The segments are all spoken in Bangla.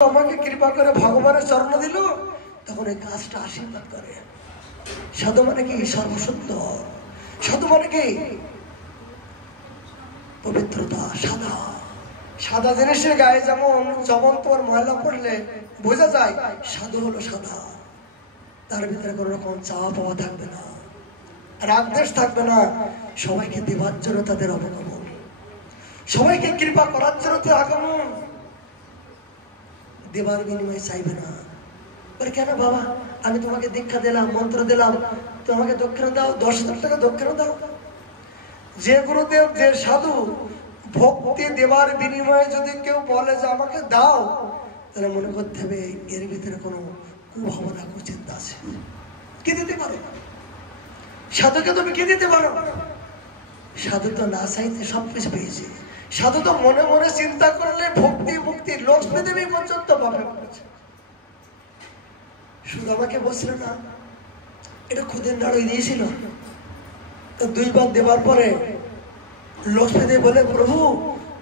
আমাকে কৃপা করে ভগবানের চরণ দিল, তখন এই গাছটা আশীর্বাদ করে। সাধু মানে কি? সর্বসুন্দর। সাধু মানে কি? পবিত্রতা। সাদা সাদা জিনিসের গায়ে যেমন যেমন তোমার ময়লা পড়লে বোঝা যায়, সাধু হলো সাদা। তার ভিতরে কোনো রকম চাওয়া পাওয়া থাকবে না, রাগদেশ থাকবে না। সবাইকে দেবার জন্য তাদের অবগমন, সবাইকে কৃপা করার জন্য তাদের আগমন। দেবার বিনিময়ে চাইবে না। বলে কেন বাবা, আমি তোমাকে দীক্ষা দিলাম, মন্ত্র দিলাম, তো আমাকে দক্ষিণা দাও, 10,000 টাকা দক্ষিণা দাও। যে গুরুদেব, যে সাধু ভক্তি দেবার বিনিময়ে যদি কেউ বলে যে আমাকে দাও, তাহলে মনে করতে হবে এর ভিতরে কোনো কুভাবনা, কুচিন্তা আছে। কি দিতে পারো সাধুকে? তুমি কি দিতে পারো? সাধু তো না চাইতে সবকিছু পেয়েছে। সাধু তো মনে মনে চিন্তা করলে ভক্তি মুক্তি লক্ষ্মী দেবী পর্যন্ত পাবে। শুধু আমাকে বলছিল না, এটা খুদের নাড়ই দিয়েছিল, তো 2 বার দেবার পরে লক্ষ্মী দেবী বলে, প্রভু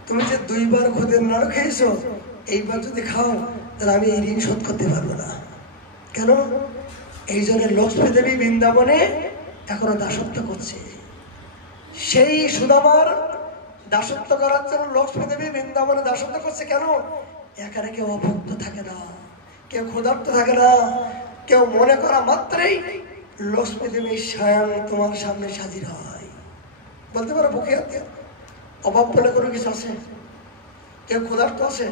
তুমি যে 2 বার খুদের নাড়ু খেয়েছো, এইবার যদি খাও তাহলে আমি এই ঋণ শোধ করতে পারবো না। কেন? এই জন্য লক্ষ্মী দেবী বৃন্দাবনে এখনো দাসত্ব করছে। সেই সুদামার দাসত্ব করার জন্য লক্ষ্মী দেবী বৃন্দাবনে দাসত্ব করছে। কেন? এখানে কেউ অভুক্ত থাকে না, কেউ ক্ষুধার্ত থাকে না। কেউ মনে করা মাত্রই লক্ষ্মী দেবী স্বয়ং তোমার সামনে হাজির হয়। বলতে পারো বুকে হাতে অভাব বলে কোনো কিছু আছে? কেউ ক্ষুধার্ত আছে?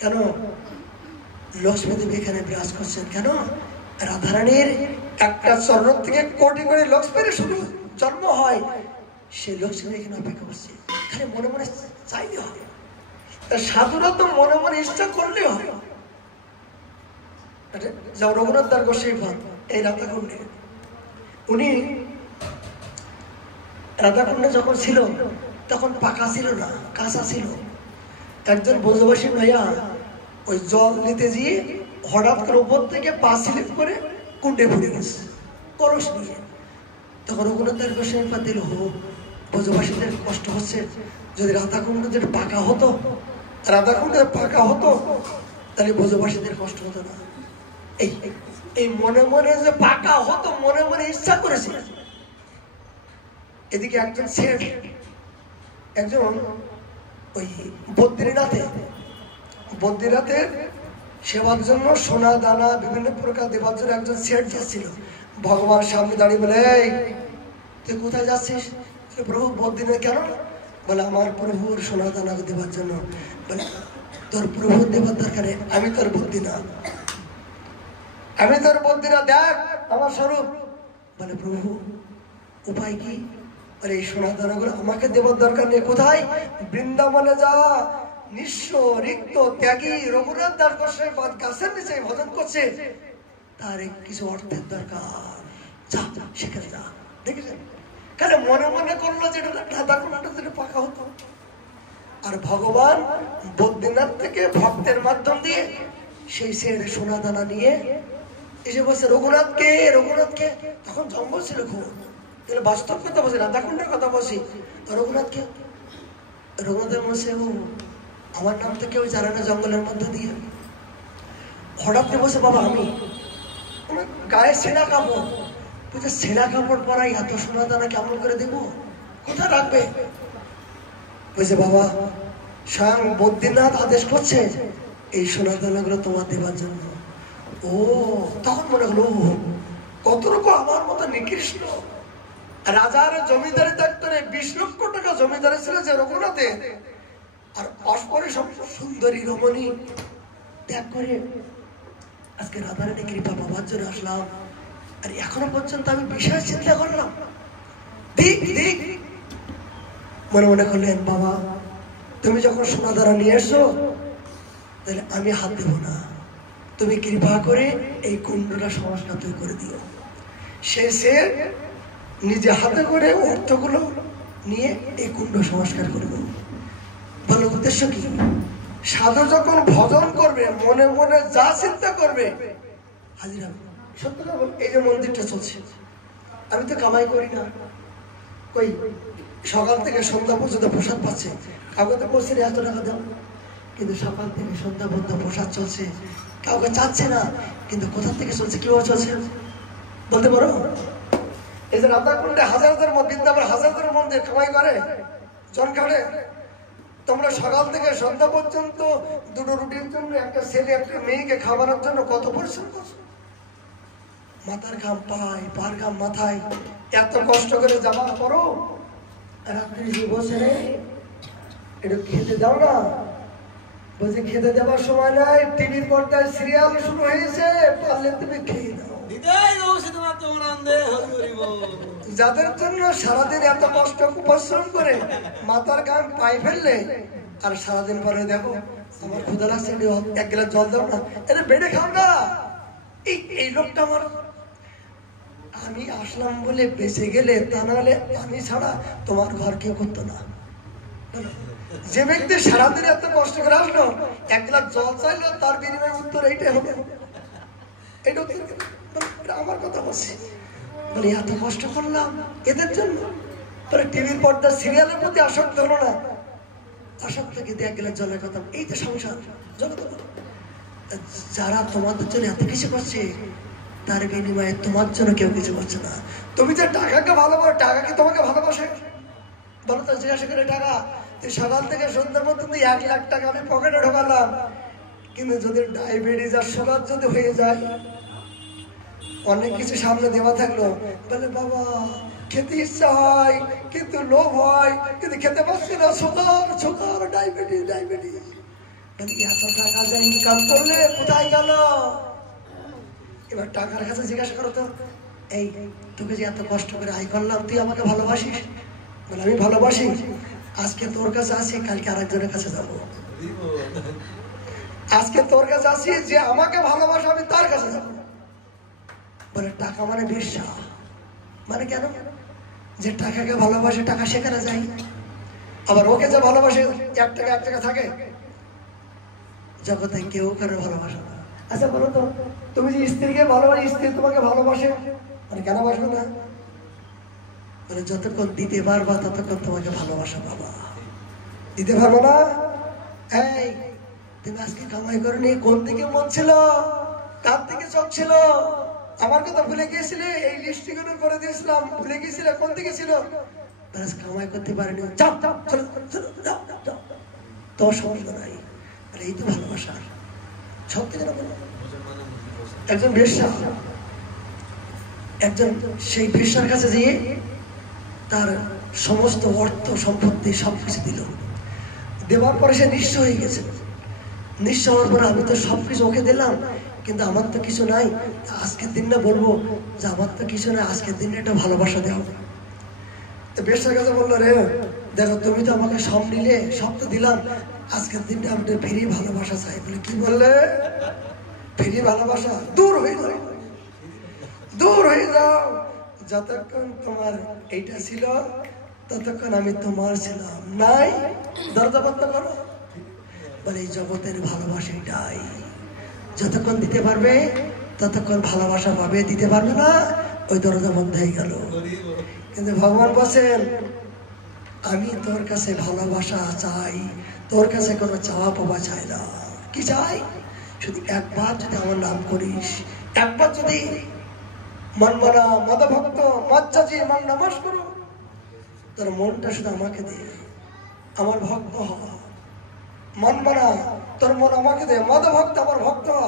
কেন? লক্ষ্মী দেবী এখানে বিরাজ করছেন। কেন? রাধারানীর একটা চরণ থেকে কোটি কোটি লক্ষ্মীর শুধু জন্ম হয়। সে লক্ষ্মী এখানে অপেক্ষা করছে, খালি মনে মনে চাইলে হবে। সাধুরা তো মনে মনে ইচ্ছা করলে হয়। যেমন রঘুনাথ দাস গোস্বামী এই রাধাকুণ্ডে, উনি রাধাকুণ্ডে যখন ছিল তখন পাকা ছিল না, কাঁচা ছিল। একজন ব্রজবাসী ভাইয়া ওই জল নিতে গিয়ে হঠাৎ করে উপর থেকে পা স্লিপ করে কুণ্ডে পড়ে গেছে কলস নিয়ে। তখন রঘুনাথ দাস গোস্বামী দিল, ব্রজবাসীদের কষ্ট হচ্ছে, যদি রাধাকুণ্ড যেটা পাকা হতো, রাধাকুণ্ডে পাকা হতো, তাহলে ব্রজবাসীদের কষ্ট হতো না। এই মনে মনে যে পাকা হতো, মনে মনে ইচ্ছা করেছে। এদিকে একজন শেঠ, একজন ওই বদ্রীনাথের সেবার জন্য সোনা দানা বিভিন্ন প্রকার দেবার জন্য একজন শেঠ যাচ্ছিল। ভগবান সামনে দাঁড়িয়ে বলে, এই তুই কোথায় যাচ্ছিস? প্রভু বদ্রীনাথ। কেন? বলে আমার প্রভুর সোনা দানা দেবার জন্য। বলে তোর প্রভুর দেবার দরকার নেই, আমি তোর বদ্রীনাথ, আমি তোর বদ্রীনাথ, দেখ আমার স্বরূপ। বলে প্রভু উপায় কি? আরে এই সোনা দানাগুলো আমাকে দেবার দরকার নেই। কোথায়? বৃন্দাবনে যা নিঃস্ব রিক্ত ত্যাগী রঘুনাথ দাস গোস্বামী গাছের নিচে ভজন করছে, তার কিছু অর্থের দরকার, যা সেখানে যা। দেখেছেন? কেন মনে মনে করলো যেটা রাধাকুণ্ডটা যেটা পাকা হতো। আর ভগবান বদ্রীনাথ থেকে ভক্তের মাধ্যম দিয়ে সেই ছেড়ে সোনা দানা নিয়ে এসে বলছে, রঘুনাথকে রঘুনাথকে। তখন জঙ্গল ছিল খুব, তাহলে বাস্তব কথা বলছি, রাধাকুণ্ডের কথা বলছি। রঘুনাথকে, রঘুনাথের বলছে, ও আমার নাম তো কেউ জানে না জঙ্গলের মধ্যে দিয়ে। হঠাৎ বলছে, বাবা আমি গায়ে ছেঁড়া কাপড়। বলছে ছেঁড়া কাপড় পরাই এত সোনা দানা কেমন করে দেবো, কোথায় রাখবে? বলছে বাবা স্বয়ং বদ্রীনাথ আদেশ করছে এই সোনা দানাগুলো তোমার দেবার জন্য। ও তখন মনে হলো, কত রকম আমার মতো নিকৃষ্ট রাজার জমিদারি ত্যাগ 20 লক্ষ টাকা জমিদারি ছিল যে রঘুনাথে, আর অস্পরে সুন্দরী রমণী ত্যাগ করে আজকে রাধারানী কৃপা পাবার জন্য আসলাম। আর এখনো পর্যন্ত আমি বিষয় চিন্তা করলাম। দিক দিক মনে মনে করলেন, বাবা তুমি যখন সোনা দানা নিয়ে এসছো, তাহলে আমি হাত দেব না, তুমি কৃপা করে এই কুণ্ডটা সংস্কার করে দিও। সে নিজে হাতে করে অর্থগুলো নিয়ে এই কুণ্ড সংস্কার করবে। বলে উদ্দেশ্য কি? সাধু যখন ভজন করবে, মনে মনে যা চিন্তা করবে হাজির হবে। সত্য কথা বল, এই যে মন্দিরটা চলছে, আমি তো কামাই করি না, কই সকাল থেকে সন্ধ্যা পর্যন্ত প্রসাদ পাচ্ছে, কাগজে বলছি 100 টাকা দাও, কিন্তু সকাল থেকে সন্ধ্যা পর্যন্ত প্রসাদ চলছে, কাউকে চাচ্ছে না, কিন্তু কোথা থেকে চলছে, কিভাবে চলছে বলতে পারো? এই যে রাধাকুণ্ডে হাজারদের বৃন্দাবন হাজারদের মধ্যে কামাই করে, জন কাটে। তোমরা সকাল থেকে সন্ধ্যা পর্যন্ত দুটো রুটির জন্য একটা ছেলে একটা মেয়েকে খাবারের জন্য কত পরিশ্রম করছো? মাথার ঘাম পায়, পার ঘাম মাথায়, এত কষ্ট করে যাওয়ার পরও রাত্রি বসে একটু খেতে দাও না। বলছে খেতে দেওয়ার সময় নাই, টিভির পর্দায় সিরিয়াল শুরু হয়েছে, পারলে তুমি খেয়ে দাও। যাদের জন্য সারাদিন এত কষ্ট পরিশ্রম করে মাথার ঘাম পায়ে ফেললে, আর সারাদিন পরে দেখো আমার ক্ষুধা লাগছে, এক গ্লাস জল দাও না, এটা বেড়ে খাও না। এই লোকটা আমার, আমি আসলাম বলে বেঁচে গেলে, তা নাহলে আমি ছাড়া তোমার ঘর কেউ করতো না। যে ব্যক্তি সারাদিন এত কষ্ট করে আসলো, এক গ্লাস জল চাইলো, তার বিনিময়ে উত্তর এইটাই হবে। এটা আমার কথা বলছি, বলে এত কষ্ট করলাম এদের জন্য। বলে টিভির পর্দা সিরিয়ালের প্রতি আসক্ত হলো না, আসক্ত কিন্তু এক গ্লাস জলের কথা। এই তো সংসার জগৎ। যারা তোমাদের জন্য এত কিছু করছে, তার বিনিময়ে তোমার জন্য কেউ কিছু করছে না। তুমি যে টাকাকে ভালোবাসো, টাকা কি তোমাকে ভালোবাসে বলো তো? জিজ্ঞাসা করে টাকা, তুই সকাল থেকে সন্ধ্যা পর্যন্ত 1 লাখ টাকা আমি পকেটে ঢোকালাম, কিন্তু যদি ডায়াবেটিস আর সুগার যদি হয়ে যায়, অনেক কিছু সামনে দেওয়া থাকলো, বলে বাবা খেতে ইচ্ছা হয় কিন্তু লোভ হয়, কিন্তু খেতে পারছি না, সুগার সুগার ডায়াবেটিস ডায়াবেটিস। বলে এত টাকা যা ইনকাম করলে কোথায় গেল? এবার টাকার কাছে জিজ্ঞাসা করো তো, এই তোকে যে এত কষ্ট করে আয় করলাম, তুই আমাকে ভালোবাসিস? বলে আমি ভালোবাসি, আজকে তোর কাছে আসি, কালকে আরেকজনের কাছে যাবো। আজকে তোর কাছে আসি, যে আমাকে ভালোবাসে আমি তার কাছে যাবো। বলে টাকা মানে বেশ্যা, মানে কেন? যে টাকাকে ভালোবাসে টাকা সেখানে যায়, আবার ওকে যে ভালোবাসে 1 টাকা থাকে। জগতে কেউ কারো ভালোবাসে না। আচ্ছা বলো তো, তুমি যে স্ত্রীকে ভালোবাসে, স্ত্রী তোমাকে ভালোবাসে, মানে কেন বাসবে না? মানে যতক্ষণ দিতে পারবা ততক্ষণ তোমাকে ভালোবাসা পাবা। দিতে পারবো না, এই তুমি আজকে কামাই করনি, কোন দিকে মন ছিল, কার দিকে চোখ ছিল? আমার কথা ভুলে গিয়েছিলে, এই লিস্টগুলো করে দিয়েছিলাম, ভুলে গিয়েছিলে কোন দিকে ছিল? কামাই করতে পারেনি, যাও যাও চলো চলো যাও যাও, তোমার সমস্ত নাই। এই তো ভালোবাসা। সব থেকে একজন বেশ্যা, একজন সেই বেশ্যার কাছে যেয়ে তার সমস্ত অর্থ সম্পত্তি সবকিছু দিল। দেওয়ার পরে সে নিঃস্ব হয়ে গেছে। নিঃস্ব হওয়ার পরে আমি তো সবকিছু ওকে দিলাম, কিন্তু আমার তো কিছু নাই। আজকের দিনটা বলবো যে আমার তো কিছু নাই, আজকের দিনে একটা ভালোবাসা দেওয়া। তো বেশ্যার কাছে বললো, রে দেখো তুমি তো আমাকে সব নিলে, সব তো দিলাম, আজকের দিনটা আমি ফ্রি ভালোবাসা চাই। বলে কি বললে? ফ্রি ভালোবাসা? দূর হয়ে যাও, দূর হয়ে যাও। যতক্ষণ তোমার এইটা ছিল ততক্ষণ আমি তোমার ছিলাম, নাই দরজা বন্ধ করো। বলে এই জগতের ভালোবাসা এটাই, যতক্ষণ দিতে পারবে ততক্ষণ ভালোবাসা পাবে, দিতে পারবে না ওই দরজা বন্ধ হয়ে গেল। কিন্তু ভগবান বলেন, আমি তোর কাছে ভালোবাসা চাই, তোর কাছে কোনো চাওয়া পাওয়া চাই না। কি চাই? শুধু একবার যদি আমার নাম করিস, একবার যদি মনমনা মদভক্ত মজ্জাজি মন নমস করো, তোর মনটা শুধু আমাকে দে, আমার ভক্ত হ। মনমনা তোর মন আমাকে দে, মদভক্ত আমার ভক্ত হ,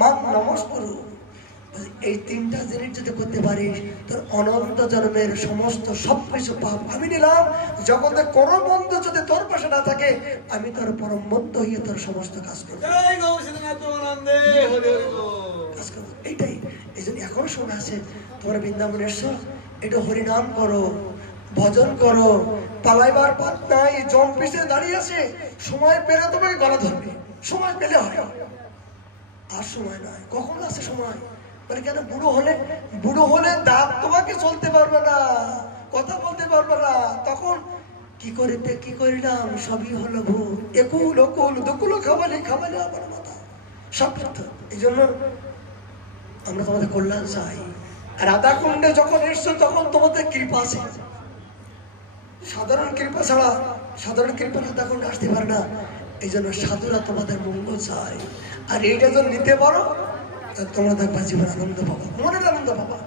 মান নমস করো। এই 3টা জিনিস যদি করতে পারিস, তোর অনন্ত জন্মের সমস্ত সবকিছু পাপ আমি নিলাম। জগতে কোনো বন্ধু যদি তোর পাশে না থাকে, আমি তোর পরম বন্ধু হয়ে তোর সমস্ত কাজ করবো। এইটাই, এই জন্য এখনো সময় আছে, তোমরা বৃন্দাবনে এসছো, একটু হরিনাম করো, ভজন করো। পালাইবার পথ নাই, জম পিছে দাঁড়িয়ে আছে, সময় পেলে তোমাকে গলা ধরবে, সময় পেলে হয়, আর সময় নাই। কখন আছে সময়? মানে কেন? বুড়ো হলে দাঁত তোমাকে চলতে পারবে না, কথা বলতে পারবে না। তখন কি করিতে কি করিলাম, সবই হলো ভুল, একুল অকুল দুকুল খাবালে খাবালে আমার মাথা সব। এই জন্য আমরা তোমাদের কল্যাণ চাই। রাধাকুণ্ডে যখন এসছো তখন তোমাদের কৃপা আছে, সাধারণ কৃপা ছাড়া, সাধারণ কৃপা রাধাকুণ্ডে আসতে পারে না। এই জন্য সাধুরা তোমাদের মঙ্গল চায়। আর এইটা যখন নিতে পারো তোমরা দেখবা জীবন আনন্দ পাবা, মনের আনন্দ পাবা।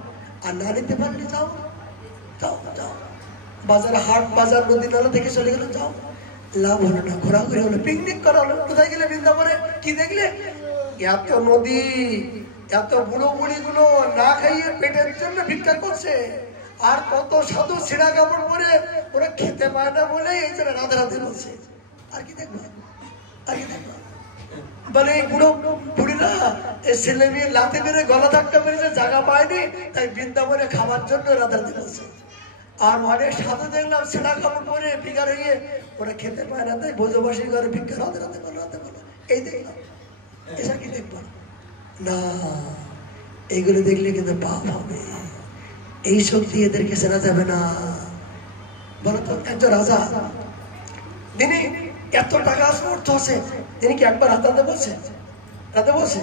আর না নিতে পারলে যাও যাও যাও, বাজারে হাট বাজার নদী নালা দেখে চলে গেলে যাও, লাভ হলো না। ঘোরাঘুরি হলো, পিকনিক করা হলো। কোথায় গেলে? বৃন্দাবনে। কি দেখলে? এত নদী, এত বুড়ো বুড়ি গুলো না খাইয়ে পেটের জন্য ভিক্ষা করছে। আর কত সাধু ছিঁড়া কাপড় পরে ওরা খেতে পায় না বলে এই জন্য রাধে রাধে বলছে। আর কি দেখবো? আর কি দেখবো? বলে এই বুড়ো বুড়িরা ছেলে মেয়ে লাথি মেরে গলা ধাক্কা মেরেছে, জায়গা পায়নি, তাই বৃন্দাবনে খাবার জন্য রাধে রাধে বলছে। আর অনেক সাধু দেখলাম ছেঁড়া কাপড় পরে ভিকার হয়ে ওরা খেতে পায় না, তাই ভোজবাসী ঘরে ভিক্ষা রাধে রাধে বলো, রাধে বলো। এই দেখলাম। এসা কি দেখবো না? এইগুলো দেখলে কিন্তু পাপ হবে। এই শক্তি এদেরকে চেনা যাবে না। বলতো একজন রাজা, তিনি এত টাকা অর্থ আছে, তিনি কি একবার রাধা বলছে? রাধা বলছে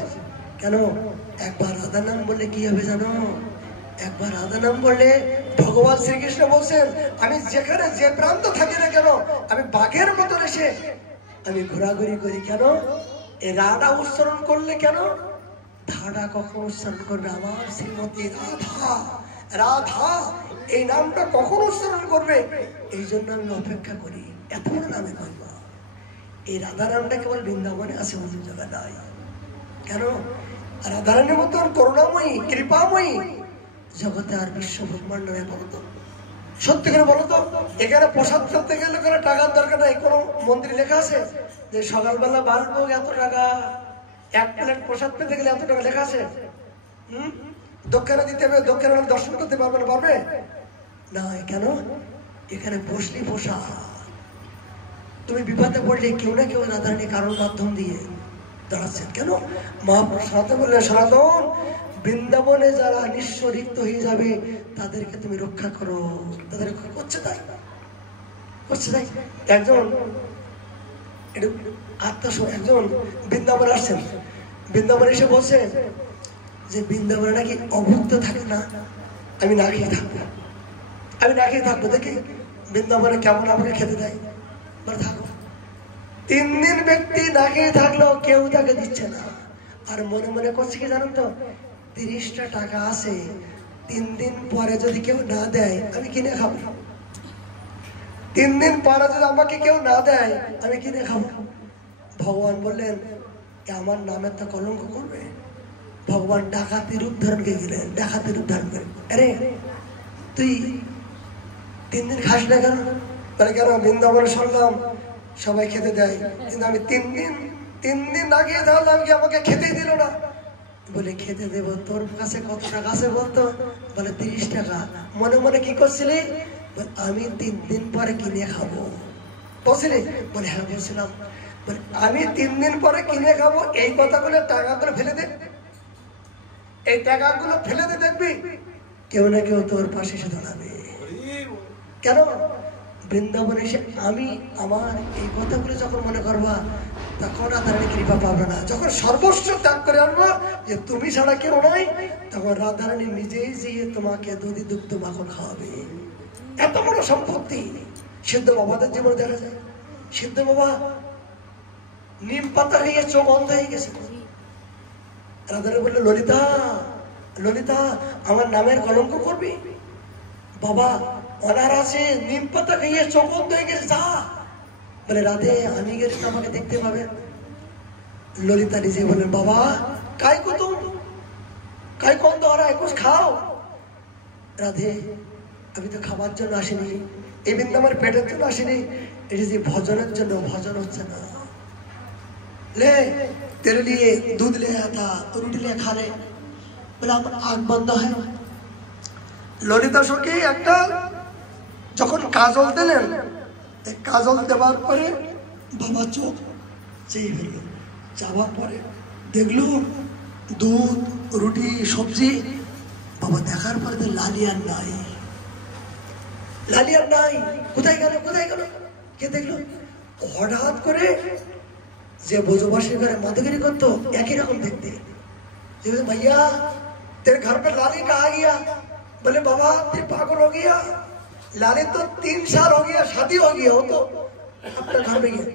কেন? একবার রাধা নাম বললে কি হবে জানো? একবার রাধা নাম বললে ভগবান শ্রীকৃষ্ণ বলছেন, আমি যেখানে যে প্রান্ত থাকি না কেন, আমি বাঘের মতন এসে আমি ঘোরাঘুরি করি। কেন? এই রাধা উচ্চারণ করলে কেন? ধারা কখন উচ্চারণ করবে? আমার শ্রীমতী রাধা, রাধা এই নামটা কখন উচ্চারণ করবে, এই জন্য আমি অপেক্ষা করি। এত বড় নামে মহিমা। এই রাধা নামটা কেবল বৃন্দাবনে আছে, অন্য জায়গায় নাই। কেন? রাধারানীর মতন করুণাময়ী কৃপাময়ী জগতে আর বিশ্ব ব্রহ্মাণ্ড নেই। বলতো সত্যি করে বলতো, এখানে প্রসাদ করতে গেলে কোনো টাকার দরকার নাই। কোনো মন্দিরে লেখা আছে যে সকালবেলা বাঁচবো এত টাকা, এক প্লেট প্রসাদ পেতে গেলে এত টাকা লেখা আছে? দক্ষিণা দিতে হবে, দক্ষিণা দর্শন করতে পারবে না? পারবে না। কেন? এখানে বসলি পোষা। তুমি বিপদে পড়লে কেউ না কেউ রাধারানী কারোর মাধ্যম দিয়ে দাঁড়াচ্ছেন। কেন? মহাপুরুষ সনাতন বললেন, সনাতন বৃন্দাবনে যারা নিঃস্ব রিক্ত হয়ে যাবে তাদেরকে তুমি রক্ষা করো। তাদের রক্ষা করছে তাই, করছে তাই। একজন একজন বৃন্দাবনে আসছেন, বৃন্দাবনে এসে বলছে যে বৃন্দাবনে নাকি অভুক্ত থাকে না, আমি না খেয়ে থাকবো, আমি না খেয়ে থাকবো। দেখি বৃন্দাবনে কেমন আমাকে খেতে দেয়। থাকো। 3 দিন ব্যক্তি না খেয়ে থাকলো, কেউ তাকে দিচ্ছে না। আর মনে মনে করছে কি জানেন তো, 30টা টাকা আছে, 3 দিন পরে যদি কেউ না দেয় আমি কিনে খাবো। 3 দিন পরে যদি আমাকে কেউ না দেয় আমি কিনে খাবো। ভগবান বললেন আমার নামের তো কলঙ্ক করবে। ভগবান ডাকাতির উদ্ধারণকে গেলেন, ডাকাতির উদ্ধারণ করে। আরে তুই 3 দিন খাস না কেন? তাহলে কেন? বৃন্দাবনে শুনলাম সবাই খেতে দেয়, কিন্তু আমি 3 দিন না খেয়ে থাকলাম, কি আমাকে খেতেই দিল না। বলে খেতে দেবো, তোর কাছে কত টাকা আছে বলতো? বলে 30 টাকা। মনে মনে কি করছিলি? আমি 3 দিন পরে কিনে খাবো বলছিলি? বলে হ্যাঁ বলছিলাম। বলে আমি 3 দিন পরে কিনে খাবো, এই কথাগুলো টাকাগুলো ফেলে দে, এই টাকাগুলো ফেলে দে, দেখবি কেউ না কেউ তোর পাশে এসে দাঁড়াবে। কেন? বৃন্দাবনে এসে আমি আমার এই কথাগুলো যখন মনে করবা তখন রাধারানী কৃপা পাবে না। যখন সর্বস্ব ত্যাগ করে আনবো যে তুমি ছাড়া কেউ নাই, তখন রাধারানী নিজেই যেয়ে তোমাকে দধি দুগ্ধ মাখন খাওয়াবে। এত বড় সম্পত্তি সিদ্ধ বাবাদের জীবনে দেখা যায়। সিদ্ধ বাবা নিম পাতা খেয়ে চোখ অন্ধ হয়ে গেছে। রাধারানী বললো, ললিতা ললিতা আমার নামের কলঙ্ক করবি? বাবা অনার আছে, নিম পাতা খেয়ে চোখ অন্ধ হয়ে গেছে, যা। বলে রাধে আমি গেলে আমাকে দেখতে পাবে। ললিতা নিজে বলেন, বাবা কাই কো তুম, কাই কো অন্ধ হরা है, कुछ খাও। রাধে আমি তো খাবার জন্য আসিনি, এই বৃন্দাবনের পেটের জন্য আসিনি, এটা যে ভজনের জন্য, ভজন হচ্ছে না। ले तेरे लिए दूध ले आया था, तो रोटी ले खा ले। बोला আমার आग बंद है। ললিতা সখী একটা যখন কাজল দিলেন, কাজল দেওয়ার পরে বাবা চোখ চেয়ে ফেলল, যাওয়ার পরে দেখলো দুধ রুটি সবজি। বাবা দেখার পরে তো লালিয়ার নাই, লালিয়ার নাই, কোথায় গেল কোথায় গেল? কে দেখলো? হঠাৎ করে যে ব্রজবাসীর ঘরে মাদুগিরি করতো একই রকম দেখতে, भैया तेरे घर पे लाली कहाँ गया? बोले बाबा तेरे पागल हो गया, लाली तो 3 साल हो गया, शादी हो गया, वो तो अपने घर में गया।